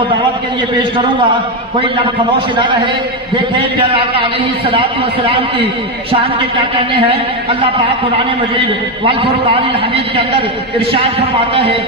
کو دعوت کے لیے پیش کروں گا، کوئی لب خاموش نہ رہے۔ دیکھیں پیارے آقا علیہ السلام کی شان کے کیا کہنے ہیں۔ اللہ پاک قرآن مجید والفرقان الحمید کے اندر ارشاد فرماتا ہے،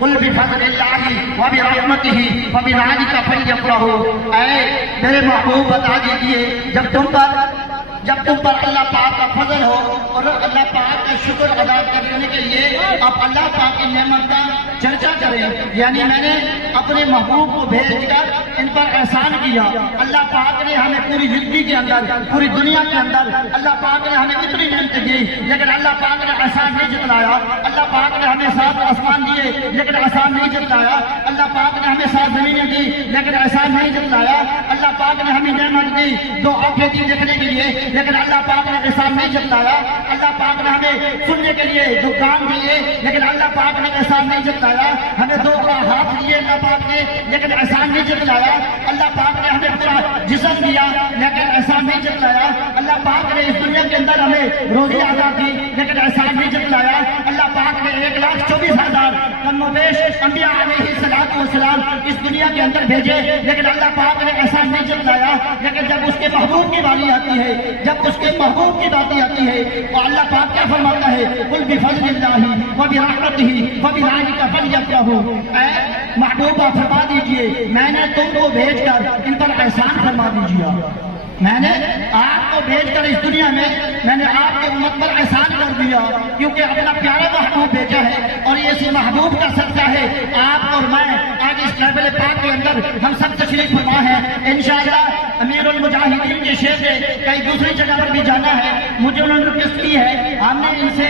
قل بفضل اللہ وبرحمتہ فبذلک فلیفرحوا۔ اے میرے محبوب بتا دیجئے، جب تم پر اللہ پاک کا فضل ہو اور اللہ پاک کا شکر ادا کرنے کے لیے آپ اللہ پاک کی نعمت کا چرچا کریں، یعنی میں نے اپنے محبوب کو بھیج کر ان پر احسان کیا۔ اللہ پاک نے ہمیں پوری زندگی کے اندر، پوری دنیا کے اندر اللہ پاک نے ہمیں اتنی نعمتیں دی، لیکن اللہ پاک نے احسان نہیں جتلایا۔ اللہ پاک نے ہمیں 7 آسمان دیے لیکن احسان نہیں جتلایا۔ اللہ پاک نے ہمیں 7 زمینیں دی لیکن احسان نہیں جتلایا۔ اللہ پاک نے ہمیں نعمت دی 2 آنکھیں دی دیکھنے کے لیے لیکن اللہ پاک نے احسان نہیں جتلایا۔ اللہ پاک نے ہمیں سننے کے لیے 2 کان دیے لیکن اللہ پاک نے احسان نہیں جتلایا۔ ہمیں 2 ہاتھ دیے اللہ پاک نے لیکن احسان نہیں جتلایا۔ اللہ پاک نے ہمیں پورا جسم دیا لیکن احسان نہیں جتلایا۔ اللہ پاک نے اس دنیا کے اندر ہمیں روزی عطا کی لیکن احسان نہیں جتلایا۔ اللہ پاک نے 1,24,000 کم و بیش انبیاء علیہ السلام اس دنیا کے اندر بھیجے لیکن اللہ پاک نے احسان نہیں جتلایا۔ لیکن جب اس کے محبوب کی باری آتی ہے، جب اس کے محبوب کی باتیں آتی ہے تو اللہ پاک کیا فرماتا ہے، قل بفضل اللہ وبرحمتہ فبذلک فلیفرحوا۔ اے محبوبہ فرما دیجئے، میں نے تم کو بھیج کر ان پر احسان فرما دیجئے۔ میں نے آپ کو بھیج کر اس دنیا میں نے آپ کے امت پر احسان کر دیا، کیونکہ اپنا پیارا محبوب بھیجا ہے اور یہ اسی محبوب کا صدقہ ہے آپ اور میں آج اس قابل پاک کے اندر ہم سب تشریف فرما ہیں۔ انشاءاللہ امیر المجاہدین کے شیخ نے کئی دوسری جگہ پر بھی جانا ہے، مجھے انہوں نے ریکویسٹ کی ہے، ہم نے ان سے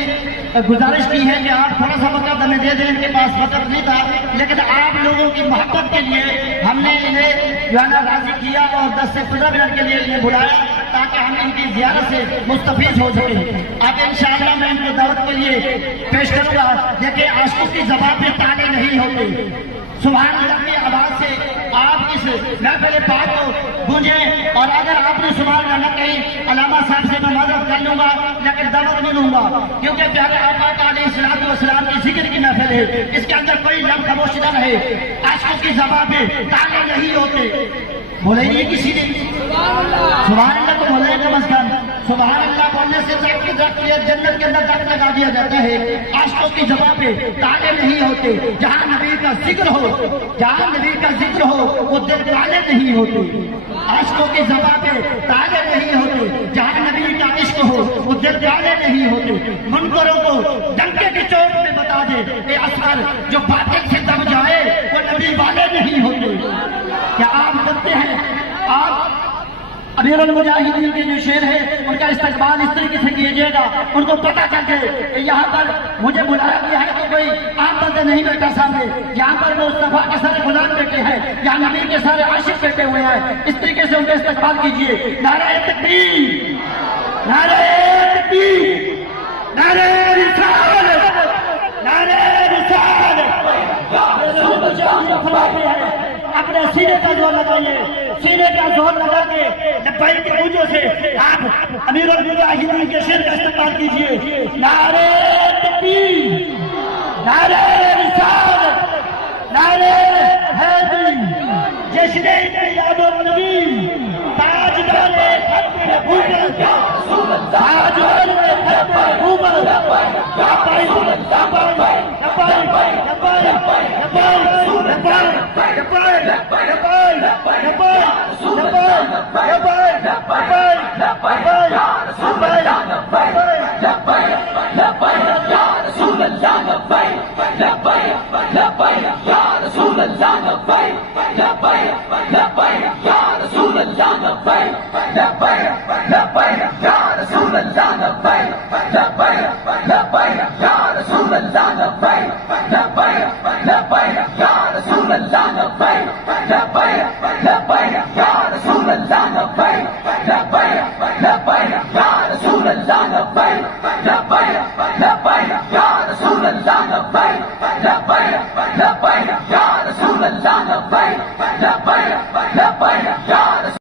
گزارش کی ہے کہ آپ تھوڑا سا وقت ہمیں دے دیں، ان کے پاس وقت نہیں تھا، لیکن آپ لوگوں کی محبت کے لیے ہم نے انہیں جو ہے نا راضی کیا اور 10 سے 15 منٹ کے لیے انہیں بلایا تاکہ ہم ان کی زیارت سے مستفید ہو سکیں۔ اب انشاءاللہ میں ان کو دعوت کے لیے پیش کروں گا۔ دیکھیں عاشقوں کی زبان پہ تالے نہیں ہوتے، سبحان اللہ کی آواز سے آپ اس محفل پاک کو گونجیں، اور اگر آپ نے سبحان اللہ نہ کہیں علامہ صاحب سے میں معذرت کر لوں گا لیکن دعوت نہیں لوں گا، کیونکہ پیارے آقا کا علیہ السلام کی ذکر کی محفل ہے، اس کے اندر کوئی لب خاموش نہ رہے۔ عاشقوں کی زبان پہ تالے نہیں ہوتے، بولے نہیں کسی نے سبحان اللہ تو بولے کم از کم، سبحان اللہ بولنے سے جنت کے اندر دست لگا دیا جاتا ہے۔ عاشقوں کی زبان پہ تالے نہیں ہوتے، جہاں نبی کا ذکر ہو، جہاں نبی کا ذکر ہو وہ دل تالے نہیں ہوتے۔ عاشقوں کی زبان پہ تالے نہیں ہوتے، جہاں نبی کا عشق ہو وہ دل تالے نہیں ہوتے۔ منکروں کو ڈنکے کی چوٹ میں بتا دے اے اصغر، جو باطل سے دب جائے وہ نبی والے نہیں ہوتے۔ کیا آپ سنتے ہیں؟ آپ امیر المجاہدین کے جو شعر ہے ان کا استقبال اس طریقے سے کیجیے گا، ان کو پتہ چل جائے کہ یہاں پر مجھے بلایا گیا ہے تو کوئی عام بندہ نہیں بیٹھا سامنے، یہاں پر مصطفیٰ کے سارے غلام بیٹھے ہیں، یہاں نبی کے سارے عاشق بیٹھے ہوئے ہیں۔ اس طریقے سے ان کا استقبال کیجیے۔ نعرہ تکبیر، نعرہ تکبیر، نعرہ رسالت، نعرہ رسالت۔ اپنے سینے کا زور لگائیے، سینے کا زور لگا کے لبیک کی گونجوں سے آپ امیر المجاہدین کے شعر کا استقبال کیجیے۔ نعرہ تکبیر، نعرہ رسالت، نعرہ حیدری، جشن میلاد النبی، تاجدار حق نبوت، تاجدار حق نبوت، Ya Rasul Allah,